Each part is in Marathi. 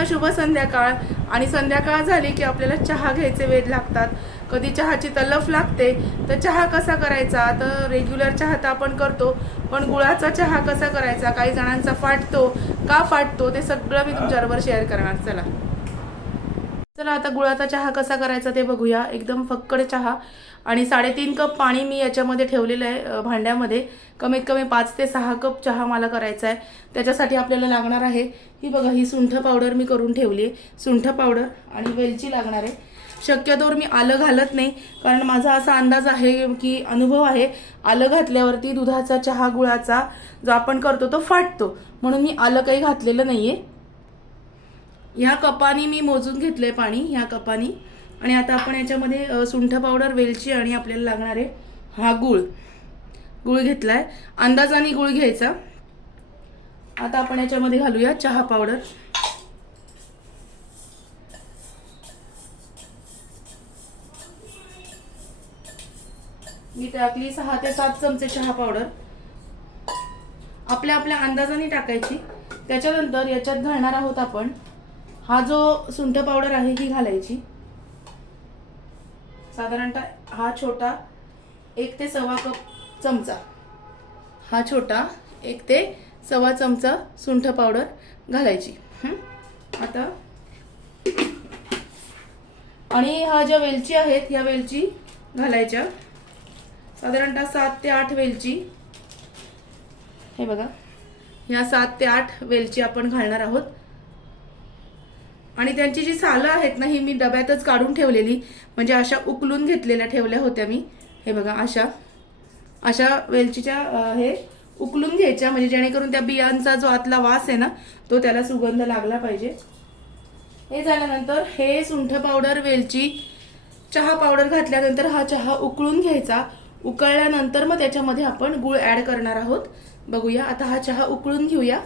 सर्वांना शुभ संध्याकाळ. आणि संध्याकाळ झाली की आपल्याला चहा घ्यायचे वेध लागतात. कधी चहाची तलफ लागते तर चहा कसा करायचा? तर रेग्युलर चहा तर आपण करतो पण गुळाचा चहा कसा करायचा? काही जणांचा फाटतो का फाटतो? ते सगळं मी तुमच्याबरोबर शेअर करणार. चला. चला आता गुळाचा चहा कसा करायचा ते बघूया. एकदम फक्कड चहा आणि साडेतीन कप पाणी मी याच्यामध्ये ठेवलेलं आहे भांड्यामध्ये. कमीत कमी पाच ते सहा कप चहा मला करायचा आहे. त्याच्यासाठी आपल्याला लागणार आहे ही बघा ही सुंठ पावडर मी करून ठेवली आहे. सुंठ पावडर आणि वेलची लागणार आहे. शक्यतोवर मी आलं घालत नाही कारण माझा असा अंदाज आहे की अनुभव आहे आलं घातल्यावरती दुधाचा चहा गुळाचा जो आपण करतो तो फाटतो. म्हणून मी आलं काही घातलेलं नाही आहे ह्या कपानी मी मोजून घेतलंय पाणी ह्या कपानी. आणि आता आपण याच्यामध्ये सुंठ पावडर वेलची आणि आपल्याला लागणारे हा गुळ. गुळ घेतलाय. अंदाजाने गुळ घ्यायचा. आता आपण याच्यामध्ये घालूया चहा पावडर. मी टाकली सहा ते सात चमचे चहा पावडर. आपल्या आपल्या अंदाजाने टाकायची. त्याच्यानंतर याच्यात घालणार आहोत आपण हा जो सुंठ पावडर आहे ही घालायची. साधारणतः हा छोटा एक ते सव्वा कप चमचा. हा छोटा एक ते सव्वा चमचा सुंठ पावडर घालायची. आता. आणि हा ज्या वेलची आहेत ह्या वेलची घालायच्या. साधारणतः सात ते आठ वेलची. हे बघा. ह्या सात ते आठ वेलची आपण घालणार आहोत. आणि त्यांची जी सालं आहेत ना ही मी डब्यातच काढून ठेवलेली. म्हणजे अशा उकलून घेतलेल्या ठेवल्या होत्या मी. हे बघा अशा. अशा वेलचीच्या हे उकलून घ्यायच्या. म्हणजे जेणेकरून त्या बियांचा जो आतला वास आहे ना तो त्याला सुगंध लागला पाहिजे. हे झाल्यानंतर हे सुंठ पावडर वेलची चहा पावडर घातल्यानंतर हा चहा उकळून घ्यायचा. उकळल्यानंतर मग त्याच्यामध्ये आपण गुळ ऍड करणार आहोत. बघूया आता हा चहा उकळून घेऊया.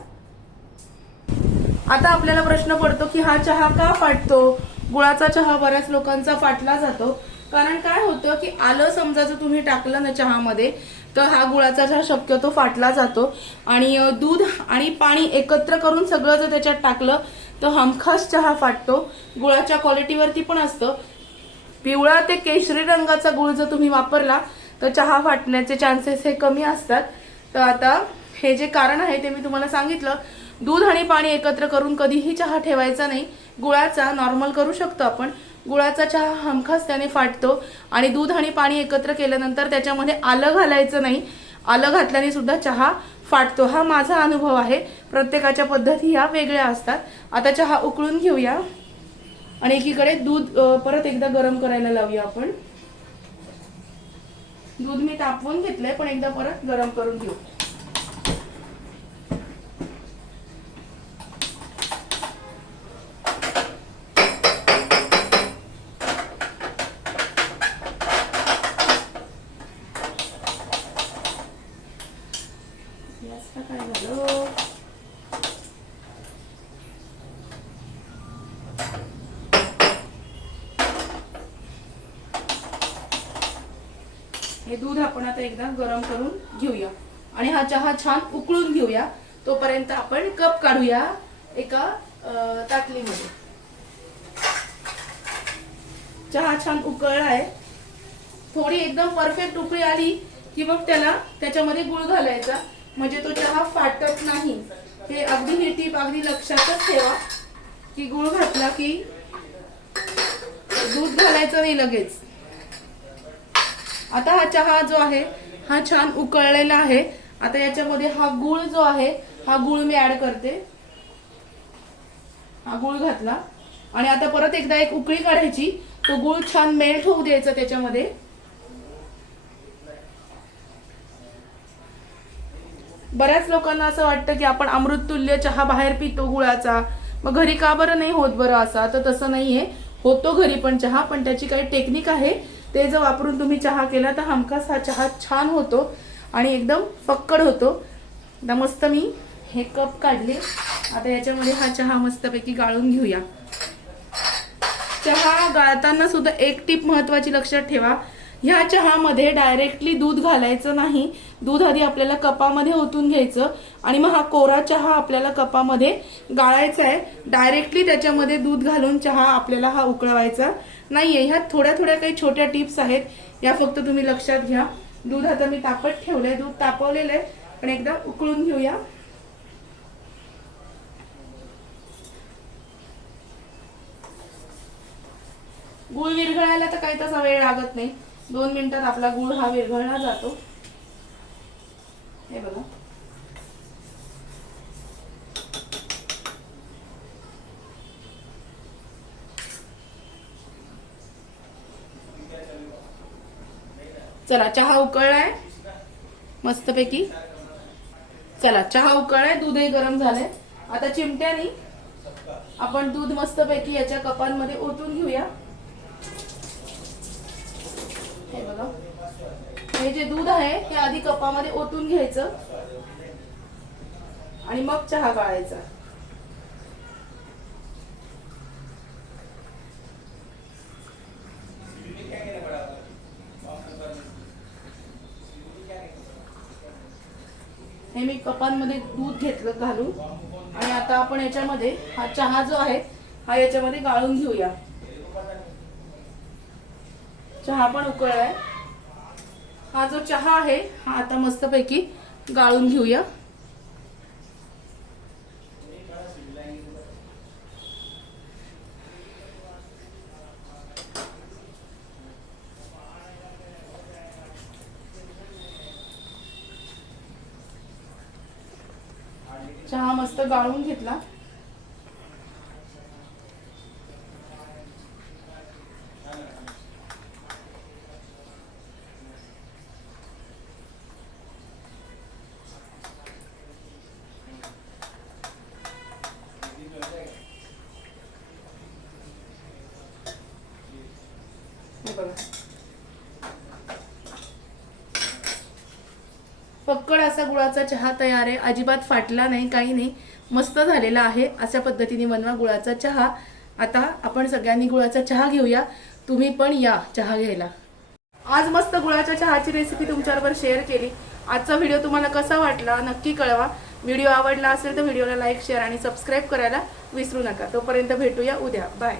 आता आपल्याला प्रश्न पडतो की हा चहा का फाटतो? गुळाचा चहा बऱ्याच लोकांचा फाटला जातो. कारण काय होतं की आलं समजा जर तुम्ही टाकलं ना चहामध्ये तर हा गुळाचा चहा शक्यतो फाटला जातो. आणि दूध आणि पाणी एकत्र करून सगळं जर त्याच्यात टाकलं तर हमखास चहा फाटतो. गुळाच्या क्वालिटीवरती पण असतं. पिवळा ते केशरी रंगाचा गुळ जर तुम्ही वापरला तर चहा फाटण्याचे चान्सेस हे कमी असतात. तर आता हे जे कारण आहे ते मी तुम्हाला सांगितलं. दूध आणि पाणी एकत्र करून कधीही चहा ठेवायचा नाही. गुळाचा नॉर्मल करू शकतो आपण. गुळाचा चहा हमखास त्याने फाटतो आणि दूध आणि पाणी एकत्र केल्यानंतर त्याच्यामध्ये आलं घालायचं नाही. आलं घातल्याने सुद्धा चहा फाटतो. हा माझा अनुभव आहे. प्रत्येकाच्या पद्धती ह्या वेगळ्या असतात. आता चहा उकळून घेऊया. आणि एकीकडे दूध परत एकदा गरम करायला लावूया आपण. दूध मी तापवून घेतलंय पण एकदा परत गरम करून घेऊ गॅसला काय झालं हे दूध आपण आता एकदा गरम करून घेऊया. आणि हा चहा छान उकळून घेऊया. तोपर्यंत आपण कप काढूया एका ताटलीमध्ये. चहा छान उकळला आहे. थोडी एकदम परफेक्ट उकळी आली की मग त्याला त्याच्यामध्ये गुळ घालायचा. म्हणजे तो चहा फाटत नाही. हे अगदी ही टीप अगदी लक्षातच ठेवा की गुळ घातला की दूध घालायचं नाही लगेच. आता हा चहा जो आहे हा छान उकळलेला आहे. आता याच्यामध्ये हा गुळ जो आहे हा गुळ मी ऍड करते. हा गुळ घातला. आणि आता परत एकदा एक उकळी काढायची. तो गुळ छान मेल्ट होऊ द्यायचा त्याच्यामध्ये. बऱ्याच लोकांना असं वाटतं की आपण अमृततुल्य चहा बाहेर पितो गुळाचा. मग घरी का बरं नाही होत बरं असा? तर तसं नाहीये. होतो घरी पण चहा पण त्याची काही टेक्निक आहे. ते जर वापरून तुम्ही चहा केला तर हमखास हा चहा छान होतो आणि एकदम फक्कड होतो. आता मस्त मी हे कप काढले. आता याच्यामध्ये हा चहा मस्तपैकी गाळून घेऊया. चहा गाळताना सुद्धा एक टीप महत्वाची लक्षात ठेवा. ह्या चहामध्ये डायरेक्टली दूध घालायचं नाही. दूध आधी आपल्याला कपामध्ये ओतून घ्यायचं आणि मग हा कोरा चहा आपल्याला कपामध्ये गाळायचा आहे. डायरेक्टली त्याच्यामध्ये दूध घालून चहा आपल्याला हा उकळवायचा नाहीये. ह्यात थोड्या थोड्या काही छोट्या टिप्स आहेत. या फक्त तुम्ही लक्षात घ्या. दूध आता मी तापत ठेवलंय. दूध तापवलेलं आहे. पण एकदा उकळून घेऊया. गुळ विरघळायला तर काही तसा वेळ लागत नाही. दोन मिनिटात आपला गुळ हा विरघळला जातो. हे बघा. चला चहा उकळलाय. मस्तपैकी. चला चहा उकळलाय दूधही गरम झालंय. आता चिमट्यानी आपण दूध मस्तपैकी याच्या कपांमध्ये ओतून घेऊया. हे बघा. हे जे दूध आहे हे आधी कपामध्ये ओतून घ्यायचं. आणि मग चहा गाळायचा हे मी कपांमध्ये दूध घेतलं घालून. आणि आता आपण याच्यामध्ये हा चहा जो आहे हा याच्यामध्ये गाळून घेऊया. चहा पण उकळलाय. हा जो चहा आहे हा आता मस्तपैकी गाळून घेऊया. चहा मस्त गाळून घेतला. फक्कड असा गुळाचा चहा तयार आहे. अजिबात फाटला नाही काही नाही. मस्त झालेला आहे अशा पद्धतीने बनवा गुळाचा चहा. आता आपण सगळ्यांनी गुळाचा चहा घेऊया. तुम्ही पण या चहा घ्यायला. आज मस्त गुळाच्या चहाची रेसिपी तुमच्याबरोबर शेअर केली. आजचा व्हिडिओ तुम्हाला कसा वाटला नक्की कळवा. व्हिडिओ आवडला असेल तर व्हिडिओला लाईक शेअर आणि सबस्क्राईब करायला विसरू नका. तोपर्यंत भेटूया उद्या. बाय